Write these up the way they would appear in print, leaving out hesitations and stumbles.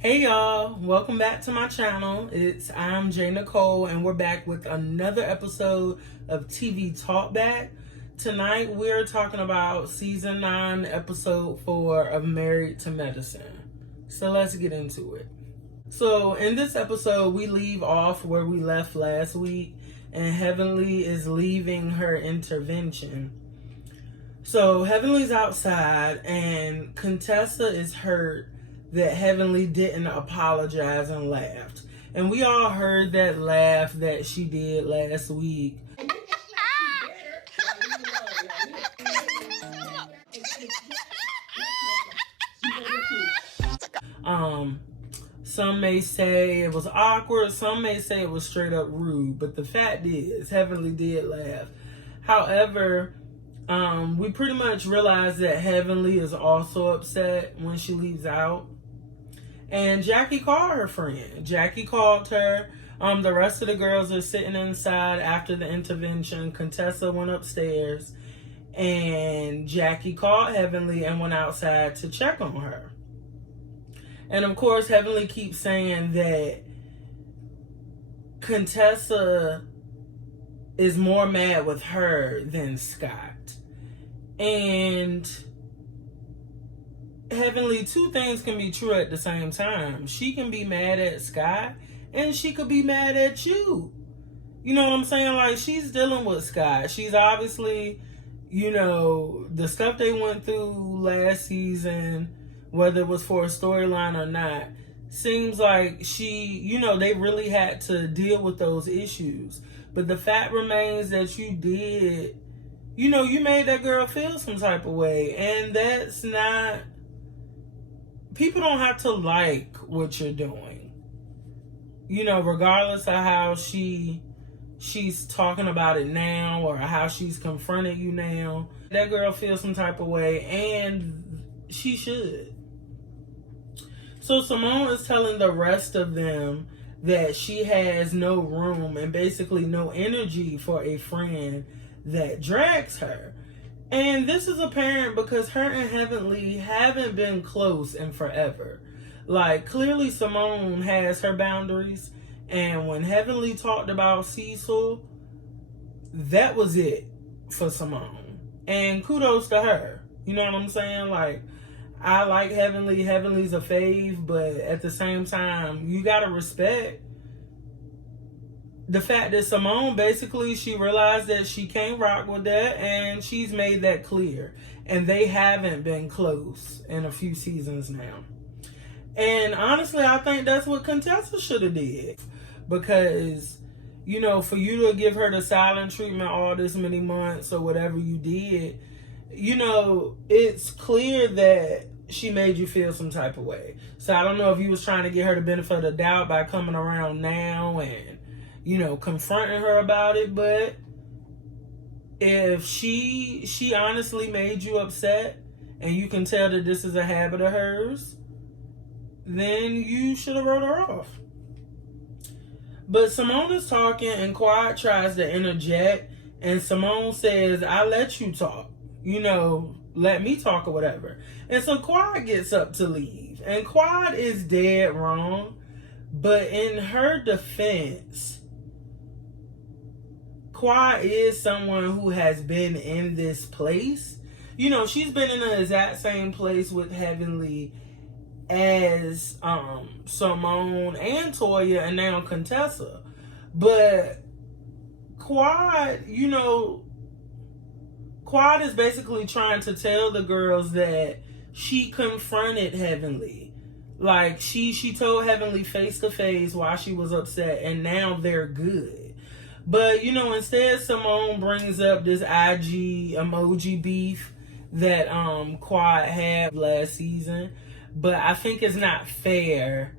Hey y'all, welcome back to my channel. I'm J Nicole and we're back with another episode of TV Talkback. Tonight we're talking about season 9, episode 4 of Married to Medicine. So let's get into it. So in this episode we leave off where we left last week, and Heavenly is leaving her intervention. So Heavenly's outside and Contessa is hurt that Heavenly didn't apologize and laughed. And we all heard that laugh that she did last week. Some may say it was awkward, some may say it was straight up rude, but the fact is, Heavenly did laugh. However, we pretty much realize that Heavenly is also upset when she leaves out. And Jackie called her friend. Jackie called her. The rest of the girls are sitting inside after the intervention. Contessa went upstairs. And Jackie called Heavenly and went outside to check on her. And of course, Heavenly keeps saying that Contessa is more mad with her than Scott. And Heavenly, two things can be true at the same time. She can be mad at Scott and she could be mad at you. You know what I'm saying? Like, she's dealing with Scott. She's obviously, the stuff they went through last season, whether it was for a storyline or not, seems like they really had to deal with those issues. But the fact remains that you did, you made that girl feel some type of way. And that's not, people don't have to like what you're doing. Regardless of how she's talking about it now or how she's confronted you now, that girl feels some type of way, and she should. So Simone is telling the rest of them that she has no room and basically no energy for a friend that drags her. And this is apparent because her and Heavenly haven't been close in forever. Like, clearly Simone has her boundaries, and when Heavenly talked about Cecil, that was it for Simone. And kudos to her. You know what I'm saying? Like, I like Heavenly. Heavenly's a fave, but at the same time, you gotta respect the fact that Simone, basically, she realized that she can't rock with that, and she's made that clear. And they haven't been close in a few seasons now. And honestly, I think that's what Contessa should have did. Because, for you to give her the silent treatment all this many months or whatever you did, it's clear that she made you feel some type of way. So I don't know if you was trying to get her the benefit of the doubt by coming around now and, confronting her about it. But if she honestly made you upset and you can tell that this is a habit of hers, then you should have wrote her off. But Simone is talking and Quad tries to interject, and Simone says, I let you talk. Let me talk or whatever. And so Quad gets up to leave. And Quad is dead wrong. But in her defense, Quad is someone who has been in this place. She's been in the exact same place with Heavenly as Simone and Toya and now Contessa. But Quad, Quad is basically trying to tell the girls that she confronted Heavenly. Like, she told Heavenly face to face why she was upset, and now they're good. But, instead Simone brings up this IG emoji beef that Quad had last season. But I think it's not fair.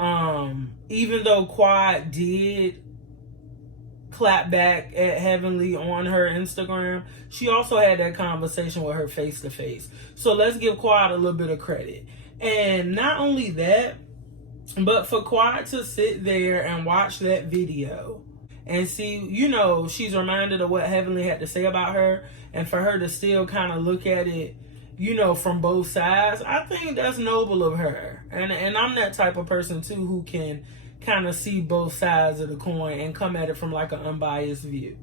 Even though Quad did clap back at Heavenly on her Instagram, she also had that conversation with her face to face. So let's give Quad a little bit of credit. And not only that, but for Quad to sit there and watch that video and see, she's reminded of what Heavenly had to say about her, and for her to still kind of look at it, from both sides. I think that's noble of her. And I'm that type of person too who can kind of see both sides of the coin and come at it from like an unbiased view.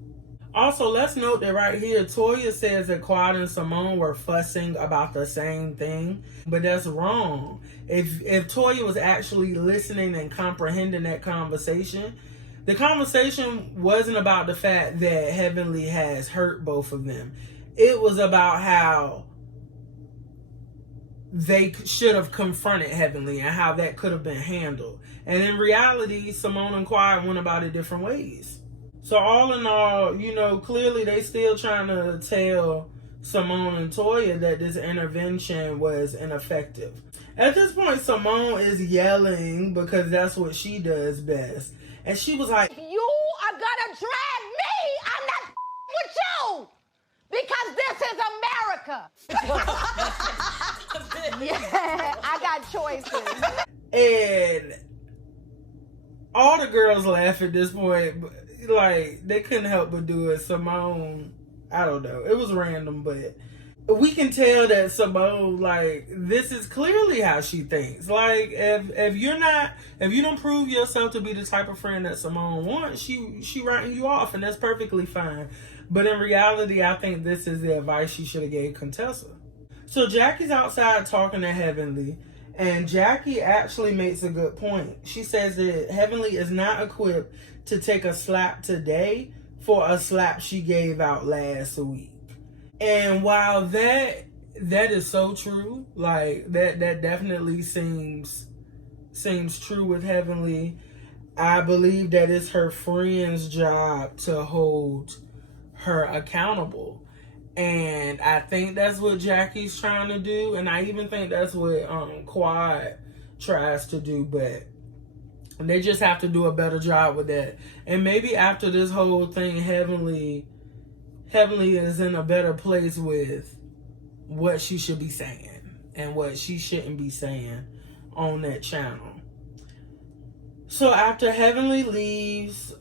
Also, let's note that right here, Toya says that Quad and Simone were fussing about the same thing, but that's wrong. If Toya was actually listening and comprehending that conversation, the conversation wasn't about the fact that Heavenly has hurt both of them. It was about how they should have confronted Heavenly and how that could have been handled. And in reality, Simone and Quad went about it different ways. So all in all, clearly they still trying to tell Simone and Toya that this intervention was ineffective. At this point, Simone is yelling because that's what she does best. And she was like, "You are gonna drag me. I'm not with you. Because this is America." Yeah, I got choices. And all the girls laugh at this point. Like, they couldn't help but do it. Simone, I don't know. It was random, but we can tell that Simone, like, this is clearly how she thinks. Like, if you don't prove yourself to be the type of friend that Simone wants, she writing you off, and that's perfectly fine. But in reality, I think this is the advice she should have gave Contessa. So Jackie's outside talking to Heavenly, and Jackie actually makes a good point. She says that Heavenly is not equipped to take a slap today for a slap she gave out last week. And while that is so true, like that definitely seems true with Heavenly, I believe that it's her friend's job to hold her accountable. And I think that's what Jackie's trying to do, and I even think that's what Quad tries to do, but they just have to do a better job with that. And maybe after this whole thing, Heavenly is in a better place with what she should be saying and what she shouldn't be saying on that channel. So after Heavenly leaves,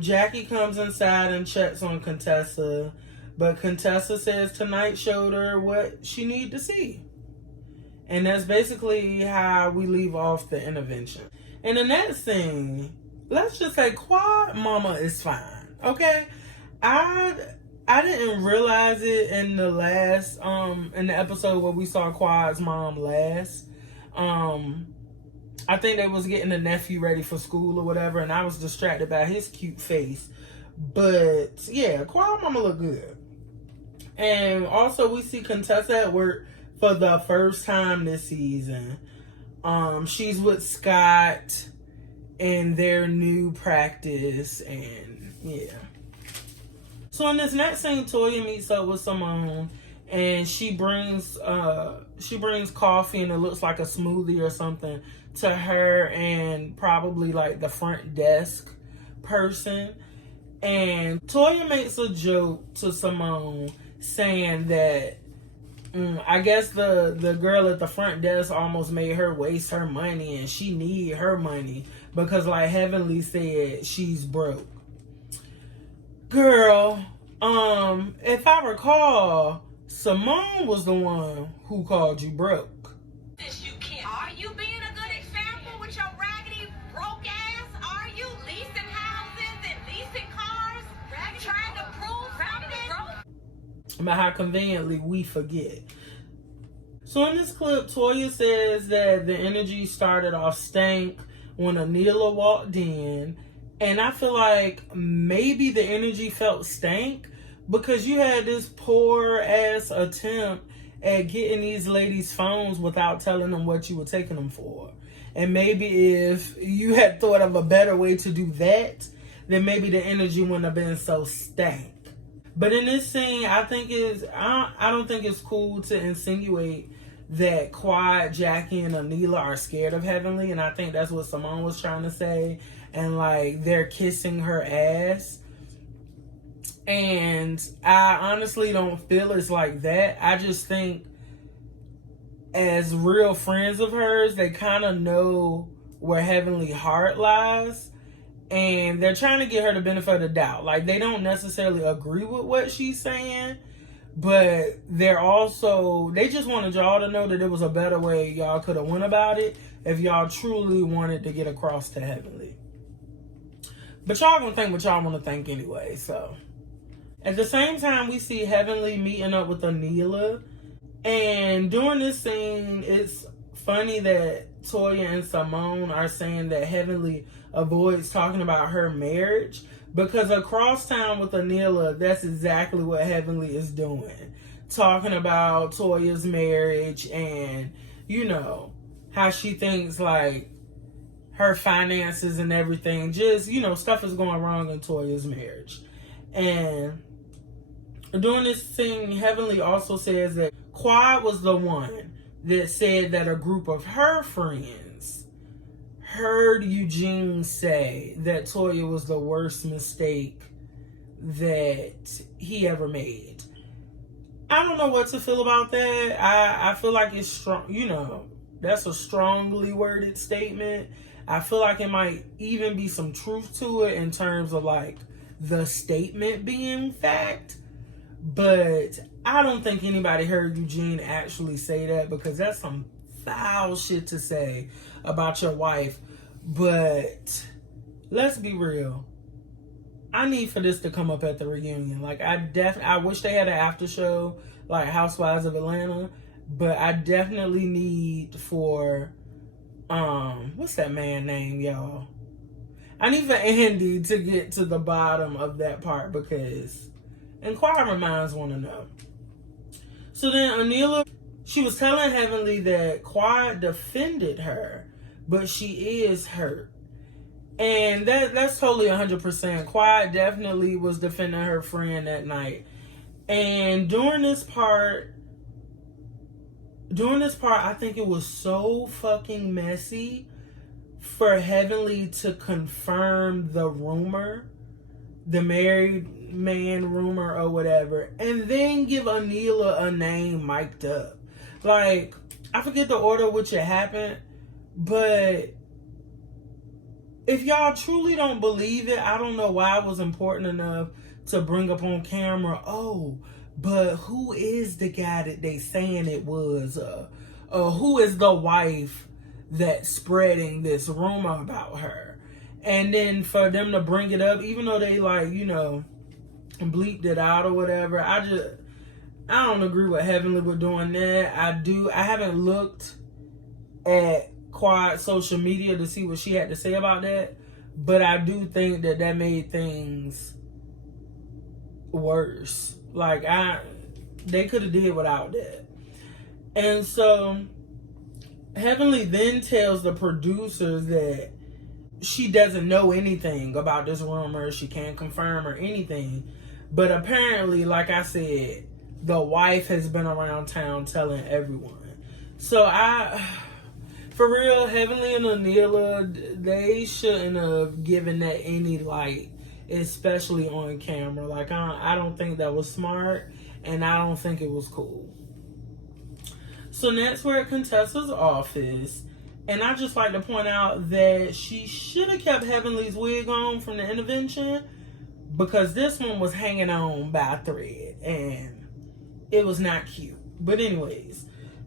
Jackie comes inside and checks on Contessa, but Contessa says tonight showed her what she needed to see. And that's basically how we leave off the intervention. And the next thing, let's just say Quad Mama is fine, okay? I didn't realize it in the last, in the episode where we saw Quad's mom last. I think they was getting the nephew ready for school or whatever, and I was distracted by his cute face. But, yeah, Quad Mama look good. And also we see Contessa at work for the first time this season. She's with Scott in their new practice, and yeah. So in this next scene, Toya meets up with Simone, and she brings coffee, and it looks like a smoothie or something, to her and probably like the front desk person. And Toya makes a joke to Simone saying that I guess the girl at the front desk almost made her waste her money, and she need her money because, like Heavenly said, she's broke. Girl, if I recall, Simone was the one who called you broke. You can't. Are you being a good example with your raggedy, broke ass? Are you leasing houses and leasing cars? Trying to prove something? About how conveniently we forget. So in this clip, Toya says that the energy started off stank when Anila walked in. And I feel like maybe the energy felt stank because you had this poor ass attempt at getting these ladies' phones without telling them what you were taking them for. And maybe if you had thought of a better way to do that, then maybe the energy wouldn't have been so stank. But in this scene, I don't think it's cool to insinuate that Quad, Jackie, and Anila are scared of Heavenly, and I think that's what Simone was trying to say. And like they're kissing her ass. And I honestly don't feel it's like that. I just think as real friends of hers, they kind of know where Heavenly heart lies. And they're trying to get her the benefit of the doubt. Like, they don't necessarily agree with what she's saying, But they just wanted y'all to know that there was a better way y'all could have went about it if y'all truly wanted to get across to Heavenly. But y'all gonna think what y'all want to think anyway. So at the same time, we see Heavenly meeting up with Anila. And during this scene, it's funny that Toya and Simone are saying that Heavenly avoids talking about her marriage, because across town with Anila, that's exactly what Heavenly is doing. Talking about Toya's marriage and, how she thinks like her finances and everything. Just, stuff is going wrong in Toya's marriage. And during this scene, Heavenly also says that Quad was the one that said that a group of her friends heard Eugene say that Toya was the worst mistake that he ever made. I don't know what to feel about that. I feel like it's strong, that's a strongly worded statement. I feel like it might even be some truth to it in terms of like the statement being fact. But I don't think anybody heard Eugene actually say that, because that's some foul shit to say about your wife. But let's be real. I need for this to come up at the reunion. Like, I wish they had an after show like Housewives of Atlanta, but I definitely need for what's that man name, y'all? I need for Andy to get to the bottom of that part, because inquiring minds want to know. So then Anila, she was telling Heavenly that Quad defended her, but she is hurt. And that's totally 100%. Quad definitely was defending her friend that night. And during this part, I think it was so fucking messy for Heavenly to confirm the rumor, the married man rumor or whatever, and then give Anila a name mic'd up. Like, I forget the order which it happened, but if y'all truly don't believe it, I don't know why it was important enough to bring up on camera, oh, but who is the guy that they saying it was? Who is the wife that's spreading this rumor about her? And then for them to bring it up, even though they bleeped it out or whatever, I don't agree with Heavenly with doing that. I haven't looked at Quad social media to see what she had to say about that, but I do think that made things worse. Like, they could have did without that. And so Heavenly then tells the producers that she doesn't know anything about this rumor, she can't confirm or anything, but apparently, like I said, the wife has been around town telling everyone. So for real, Heavenly and Anila, they shouldn't have given that any light, especially on camera. Like, I don't think that was smart, and I don't think it was cool. So next, we're at Contessa's office, and I just like to point out that she should have kept Heavenly's wig on from the intervention, because this one was hanging on by a thread, and it was not cute. But anyways,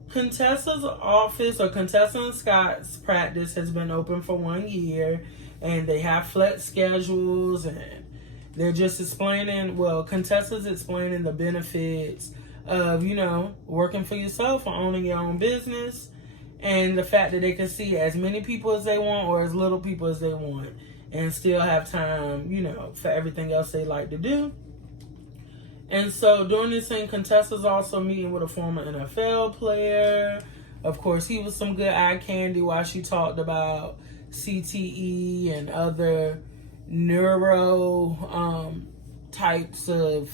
Contessa's office, or Contessa and Scott's practice, has been open for 1 year, and they have flex schedules, and they're just explaining, Contessa's explaining the benefits of, working for yourself or owning your own business, and the fact that they can see as many people as they want or as little people as they want, and still have time, for everything else they like to do. And so during this thing, Contessa's also meeting with a former NFL player. Of course, he was some good eye candy while she talked about CTE and other neuro types of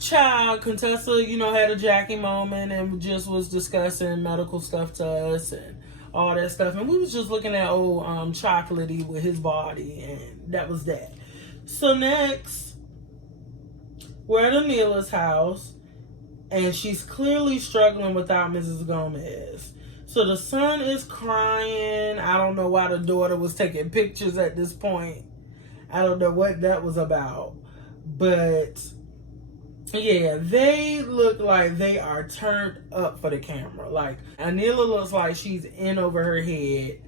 child. Contessa, had a Jackie moment and just was discussing medical stuff to us and all that stuff. And we was just looking at old Chocolatey with his body, and that was that. So next, we're at Anila's house, and she's clearly struggling without Mrs. Gomez. So the son is crying. I don't know why the daughter was taking pictures at this point. I don't know what that was about. But Yeah, they look like they are turned up for the camera. Like, Anila looks like she's in over her head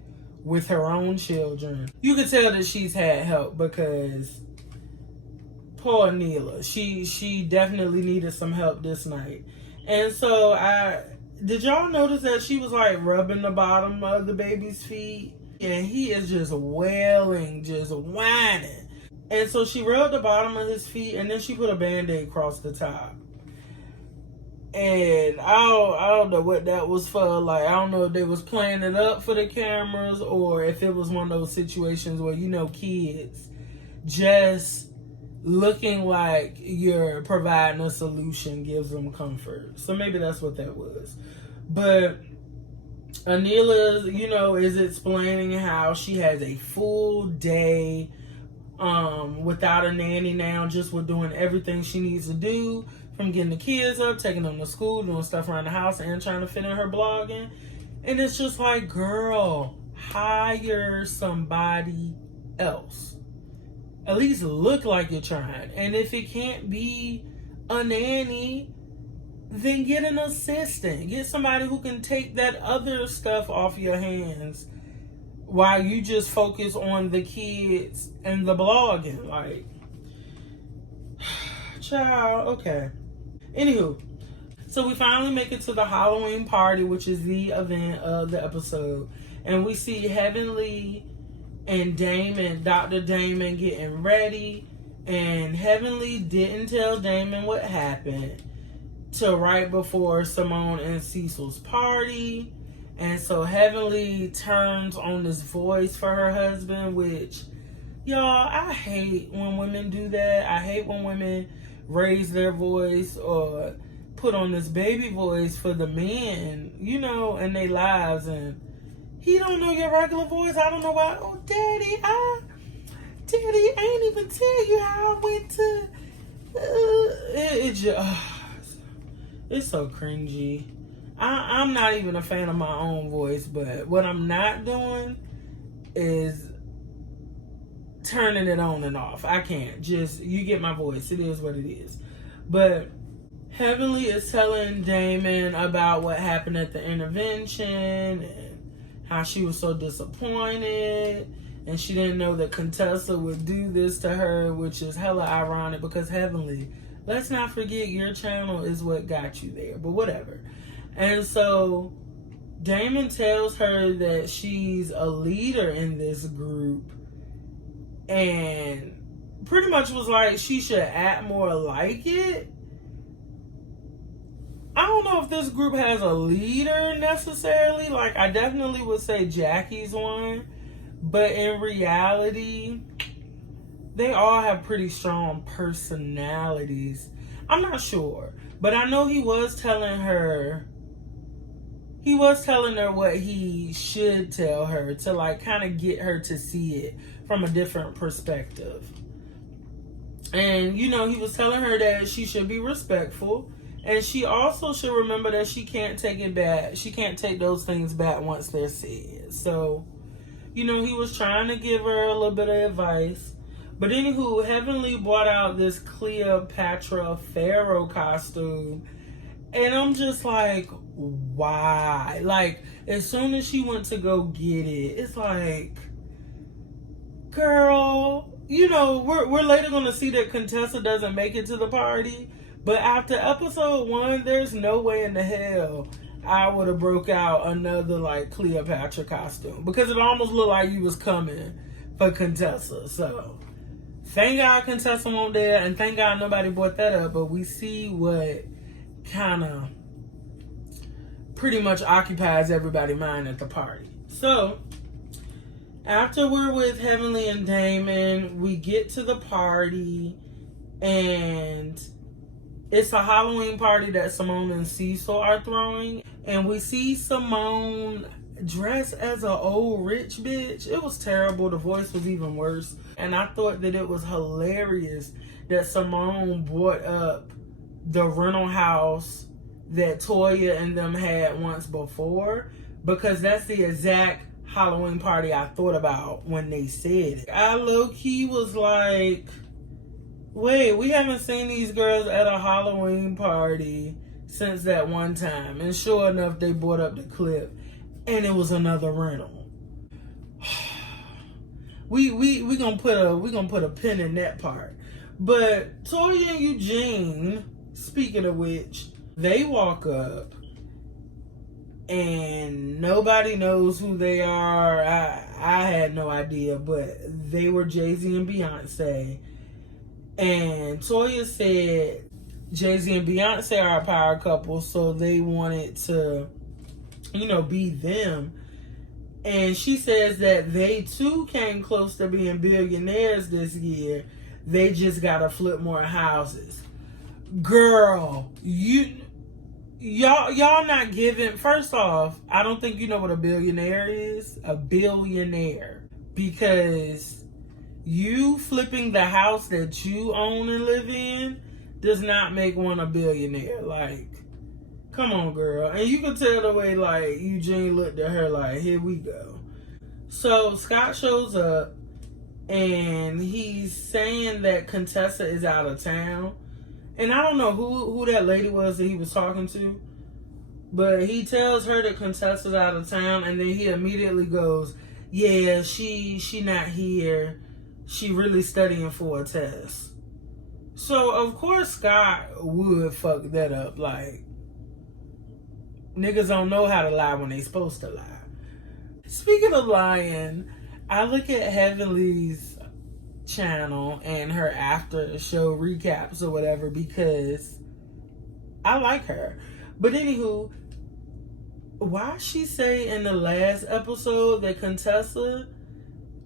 with her own children. You can tell that she's had help because poor Anila, she definitely needed some help this night. And so did y'all notice that she was like rubbing the bottom of the baby's feet? And he is just wailing, just whining. And so she rubbed the bottom of his feet, and then she put a Band-Aid across the top. And I don't know what that was for. Like, I don't know if they was playing it up for the cameras or if it was one of those situations where, you know, kids just looking like you're providing a solution gives them comfort. So maybe that's what that was. But Anila, you know, is explaining how she has a full day without a nanny now, just with doing everything she needs to do, from getting the kids up, taking them to school, doing stuff around the house, and trying to fit in her blogging. And it's just like, girl, hire somebody else. At least look like you're trying. And if it can't be a nanny, then get an assistant. Get somebody who can take that other stuff off your hands while you just focus on the kids and the blogging. Like, child, okay. Anywho, so we finally make it to the Halloween party, which is the event of the episode. And we see Heavenly and Dr. Damon getting ready. And Heavenly didn't tell Damon what happened till right before Simone and Cecil's party. And so Heavenly turns on this voice for her husband, which, y'all, I hate when women do that. I hate when women raise their voice or put on this baby voice for the men, you know, in their lives. And he don't know your regular voice. I don't know why. Oh, Daddy, I ain't even tell you how I went to. It's so cringy. I'm not even a fan of my own voice, but what I'm not doing is turning it on and off. I can't. Just, you get my voice. It is what it is. But Heavenly is telling Damon about what happened at the intervention and how she was so disappointed and she didn't know that Contessa would do this to her, which is hella ironic because Heavenly, let's not forget, your channel is what got you there, but whatever. And so Damon tells her that she's a leader in this group and pretty much was like she should act more like it. I don't know if this group has a leader necessarily. Like, I definitely would say Jackie's one, but in reality, they all have pretty strong personalities. I'm not sure, but I know he was telling her what he should tell her to, like, kind of get her to see it from a different perspective. And, you know, he was telling her that she should be respectful, and she also should remember that she can't take it back. She can't take those things back once they're said. So, you know, he was trying to give her a little bit of advice. But anywho, Heavenly brought out this Cleopatra Pharaoh costume, and I'm just like, why? Like, as soon as she went to go get it, it's like, girl, you know, we're later going to see that Contessa doesn't make it to the party. But after episode 1, there's no way in the hell I would have broke out another, like, Cleopatra costume. Because it almost looked like you was coming for Contessa. So, thank God Contessa won't there. And thank God nobody brought that up. But we see what kind of pretty much occupies everybody's mind at the party. So, after we're with Heavenly and Damon, we get to the party, and it's a Halloween party that Simone and Cecil are throwing, and we see Simone dressed as an old rich bitch. It was terrible. The voice was even worse, and I thought that it was hilarious that Simone brought up the rental house that Toya and them had once before, because that's the exact Halloween party I thought about when they said it. I low-key was like, Wait, we haven't seen these girls at a Halloween party since that one time. And sure enough, they brought up the clip. And it was another rental. We gonna put a pin in that part. But Toya and Eugene, speaking of which, they walk up and nobody knows who they are. I had no idea, but they were Jay-Z and Beyonce. And Toya said Jay-Z and Beyonce are a power couple, so they wanted to, be them. And she says that they too came close to being billionaires this year. They just gotta flip more houses. Girl, y'all not giving. First off, I don't think you know what a billionaire is. A billionaire. Because you flipping the house that you own and live in does not make one a billionaire. Like, come on, girl. And you can tell the way, like, Eugene looked at her like, here we go. So Scott shows up and he's saying that Contessa is out of town. And I don't know who that lady was that he was talking to, but he tells her that Contessa's out of town, and then he immediately goes, yeah, she not here. She really studying for a test. So, of course, Scott would fuck that up. Like, niggas don't know how to lie when they supposed to lie. Speaking of lying, I look at Heavenly's channel and her after show recaps or whatever because I like her. But anywho, why she say in the last episode that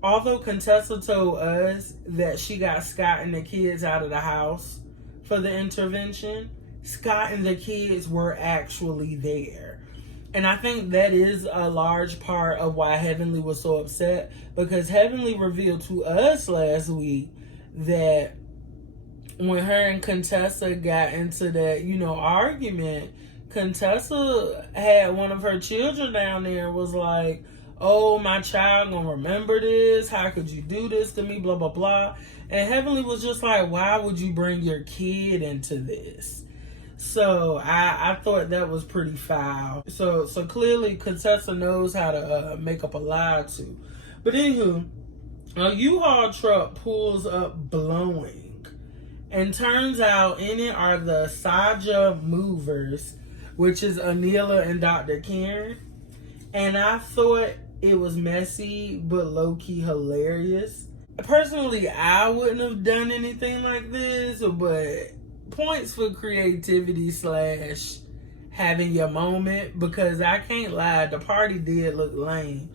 although Contessa told us that she got Scott and the kids out of the house for the intervention, Scott and the kids were actually there. And I think that is a large part of why Heavenly was so upset, because Heavenly revealed to us last week that when her and Contessa got into that, argument, Contessa had one of her children down there and was like, oh, my child gonna remember this? How could you do this to me? Blah, blah, blah. And Heavenly was just like, why would you bring your kid into this? So I thought that was pretty foul. So clearly Contessa knows how to make up a lie too. But anywho, a U-Haul truck pulls up blowing. And turns out in it are the Saja movers, which is Anila and Dr. Karen. And I thought it was messy but low-key hilarious. Personally, I wouldn't have done anything like this, but points for creativity / having your moment, because I can't lie, the party did look lame.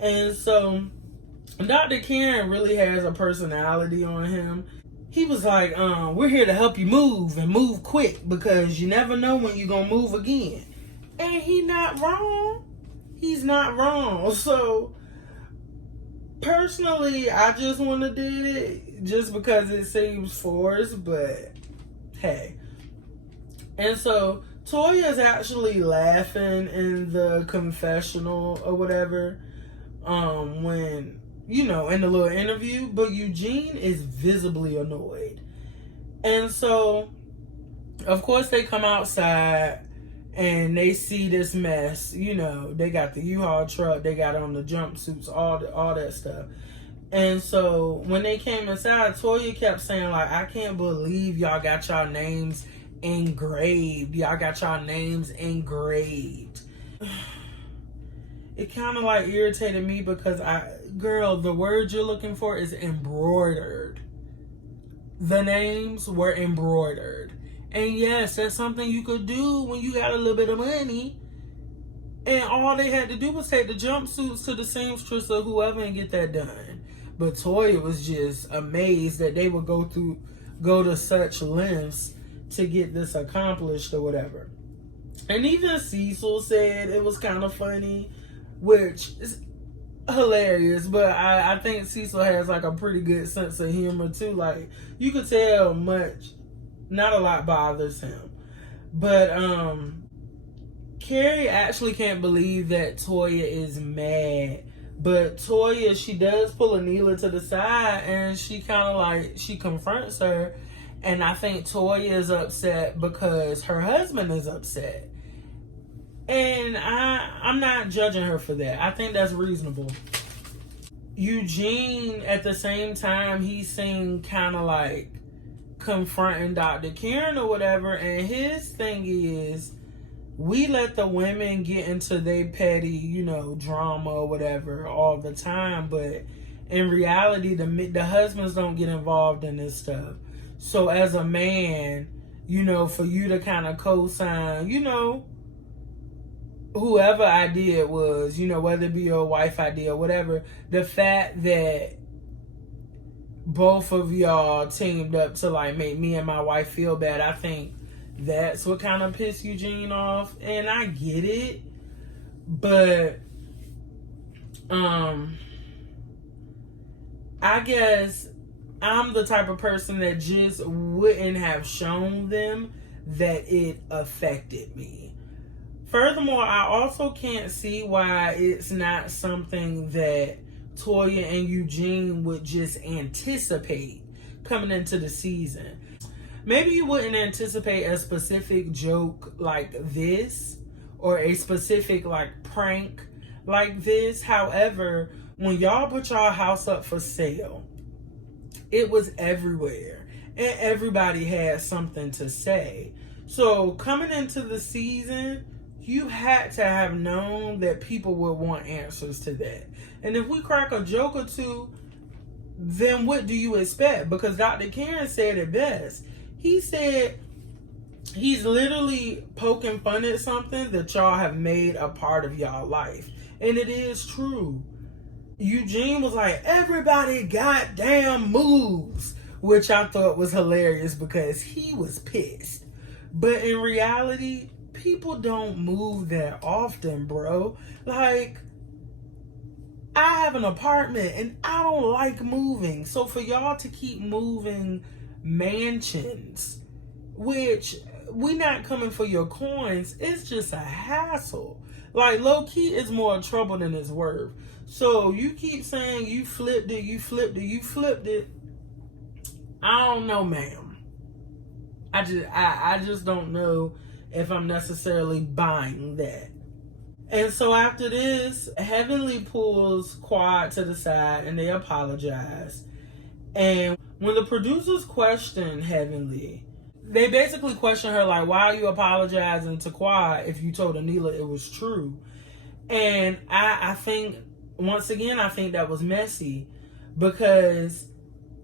And so Dr. Karen really has a personality on him. He was like, we're here to help you move and move quick because you never know when you're gonna move again. And he's not wrong. He's not wrong. So personally, I just want to do it just because it seems forced, but hey. And so Toya's actually laughing in the confessional or whatever, when, in the little interview, but Eugene is visibly annoyed. And so, of course, they come outside and they see this mess. They got the U-Haul truck, they got on the jumpsuits, all that stuff. And so when they came inside, Toya kept saying, like, I can't believe y'all got y'all names engraved. Y'all got y'all names engraved. It kind of like irritated me because girl, the word you're looking for is embroidered. The names were embroidered. And yes, that's something you could do when you got a little bit of money. And all they had to do was take the jumpsuits to the seamstress or whoever and get that done. But Toya was just amazed that they would go to such lengths to get this accomplished or whatever. And even Cecil said it was kind of funny, which is hilarious, but I think Cecil has like a pretty good sense of humor too. Like, you could tell not a lot bothers him. But Carrie actually can't believe that Toya is mad. But Toya, she does pull Anila to the side and she kind of like, she confronts her And I think Toya is upset because her husband is upset. And I'm not judging her for that. I think that's reasonable. Eugene, at the same time, he seemed kind of like confronting Dr. Karen or whatever. And his thing is, we let the women get into their petty, drama or whatever all the time. But in reality, the husbands don't get involved in this stuff. So as a man, for you to kind of co-sign, whoever idea it was, whether it be your wife idea or whatever, the fact that both of y'all teamed up to like make me and my wife feel bad, I think that's what kind of pissed Eugene off. And I get it, but I guess I'm the type of person that just wouldn't have shown them that it affected me. Furthermore, I also can't see why it's not something that Toya and Eugene would just anticipate coming into the season. Maybe you wouldn't anticipate a specific joke like this or a specific like prank like this. However, when y'all put y'all house up for sale, it was everywhere and everybody had something to say. So coming into the season, you had to have known that people would want answers to that. And if we crack a joke or two, then what do you expect? Because Dr. Karen said it best. He said he's literally poking fun at something that y'all have made a part of y'all life. And it is true. Eugene was like, everybody goddamn moves, which I thought was hilarious because he was pissed. But in reality, people don't move that often, bro. Like, I have an apartment and I don't like moving. So for y'all to keep moving mansions, which we not coming for your coins, it's just a hassle. Like, low key is more trouble than it's worth. So you keep saying you flipped it, you flipped it, you flipped it. I don't know, ma'am. I just don't know if I'm necessarily buying that. And so after this, Heavenly pulls Quad to the side and they apologize. And when the producers question Heavenly, they basically question her like, why are you apologizing to Quad if you told Anila it was true? And I think, once again, I think that was messy because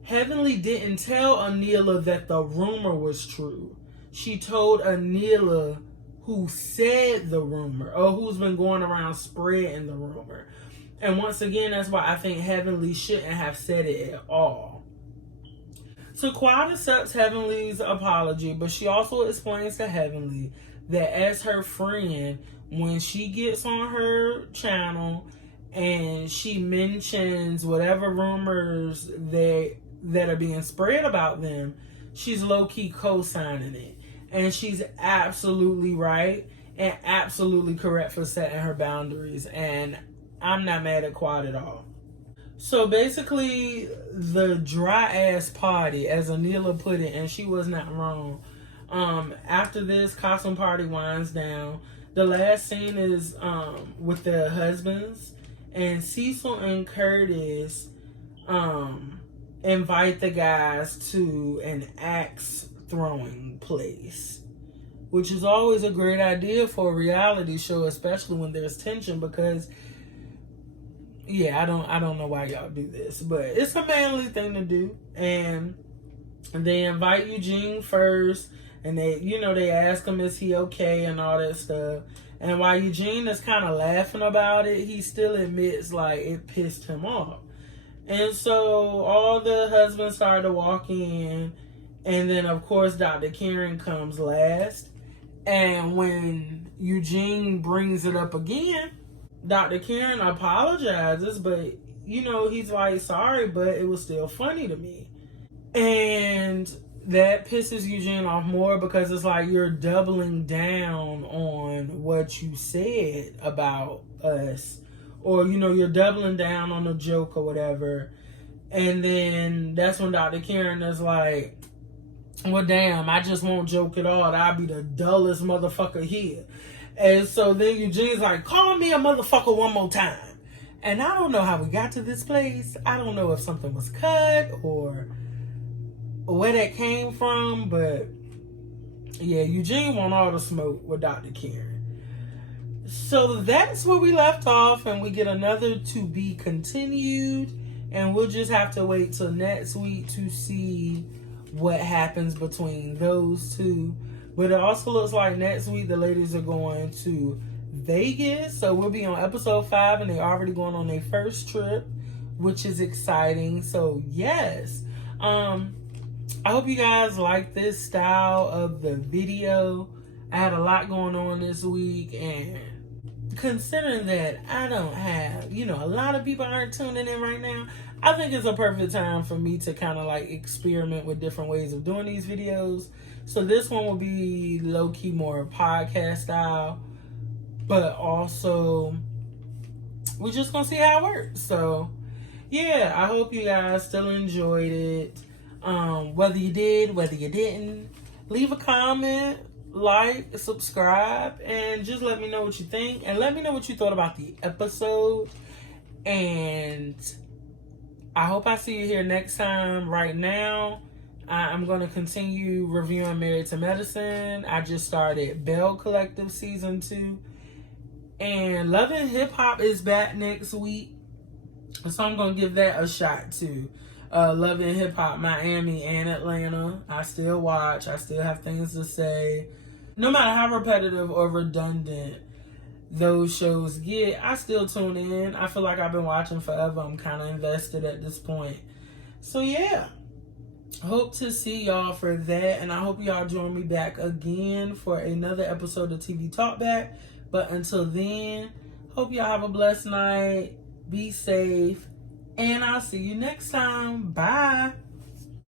Heavenly didn't tell Anila that the rumor was true. She told Anila who said the rumor or who's been going around spreading the rumor. And once again, that's why I think Heavenly shouldn't have said it at all. So Quad accepts Heavenly's apology, but she also explains to Heavenly that as her friend, when she gets on her channel and she mentions whatever rumors that are being spread about them, she's low-key co-signing it. And she's absolutely right and absolutely correct for setting her boundaries. And I'm not mad at Quad at all. So basically, the dry-ass party, as Anila put it, and she was not wrong. After this costume party winds down, the last scene is with the husbands. And Cecil and Curtis invite the guys to an axe throwing place, which is always a great idea for a reality show, especially when there's tension, because I don't know why y'all do this, but it's a manly thing to do. And they invite Eugene first, and they ask him, is he okay, and all that stuff. And while Eugene is kind of laughing about it, he still admits like it pissed him off. And so all the husbands started to walk in. And then, of course, Dr. Karen comes last. And when Eugene brings it up again, Dr. Karen apologizes. But, he's like, sorry, but it was still funny to me. And that pisses Eugene off more because it's like you're doubling down on what you said about us. Or, you're doubling down on a joke or whatever. And then that's when Dr. Karen is like, well, damn, I just won't joke at all. I'll be the dullest motherfucker here. And so then Eugene's like, call me a motherfucker one more time. And I don't know how we got to this place. I don't know if something was cut or where that came from. But yeah, Eugene want all the smoke with Dr. Karen. So that's where we left off. And we get another to be continued. And we'll just have to wait till next week to see what happens between those two. But it also looks like next week the ladies are going to Vegas. So we'll be on episode 5 and they're already going on their first trip, which is exciting. So yes. I hope you guys like this style of the video. I had a lot going on this week, and considering that I don't have, a lot of people aren't tuning in right now, I think it's a perfect time for me to kind of like experiment with different ways of doing these videos. So this one will be low-key more podcast style, but also we're just gonna see how it works. So yeah, I hope you guys still enjoyed it. Whether you did, whether you didn't, leave a comment, like, subscribe, and just let me know what you think, and let me know what you thought about the episode. And I hope I see you here next time. Right now, I'm going to continue reviewing Married to Medicine. I just started Bell Collective Season 2. And Love and Hip Hop is back next week. So I'm going to give that a shot too. Love and Hip Hop Miami and Atlanta. I still watch. I still have things to say. No matter how repetitive or redundant those shows get, I still tune in. I feel like I've been watching forever. I'm kind of invested at this point. So yeah, hope to see y'all for that, and I hope y'all join me back again for another episode of TV Talkback. But until then, hope y'all have a blessed night. Be safe, and I'll see you next time. Bye.